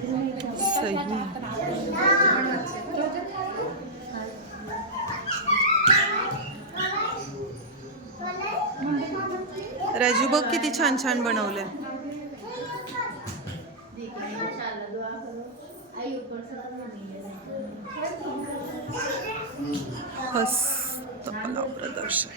सही. राजू बघ किती छान छान बनवलंय. हस्तकला प्रदर्शन.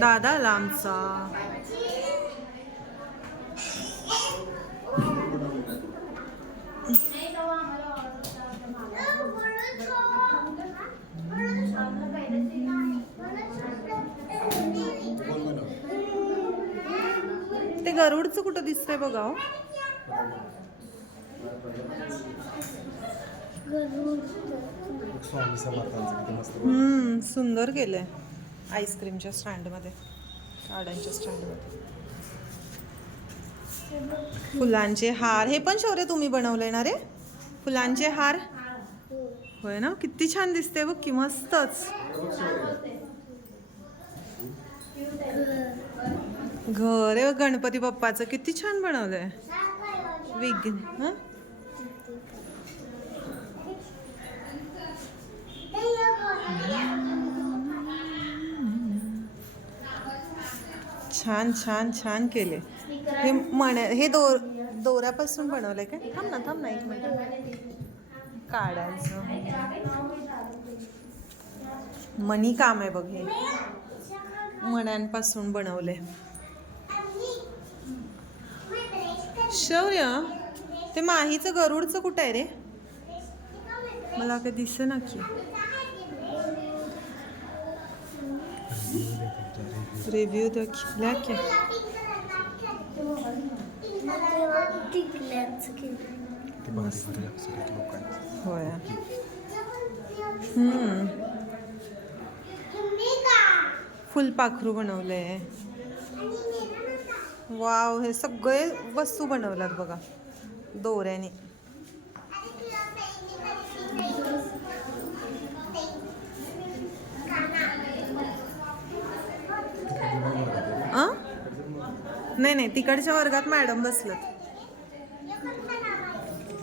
दादा आला आमचा. ते गरुडचं कुठं दिसतंय बघा हो. सुंदर केलंय. आईस्क्रीमच्या स्टँडमध्ये, गाड्यांच्या स्टँडमध्ये फुलांचे हार. हे पण शौर्य तुम्ही बनवलंय ना रे? फुलांचे हार. होय ना, किती छान दिसते बघ की, मस्तच. घर आहे गणपती बाप्पाचं, किती छान बनवलंय. विघ्न छान छान छान केले. हे हे दोऱ्यापासून बनवलंय काय? थांब ना एक मिनिट. काढायचं मणी काम आहे बघ. हे मण्यांपासून बनवले. शौर्य, ते माहीचं गरुडचं कुठं आहे रे? मला काय दिसेना की. रिव्ह्यू दाखवल्या की. होय. फुलपाखरू बनवलंय. वाव, हे सगळे वस्तू बनवल्यात बघा दोऱ्याने. नाही, तिकडच्या वर्गात मॅडम बसल्यात.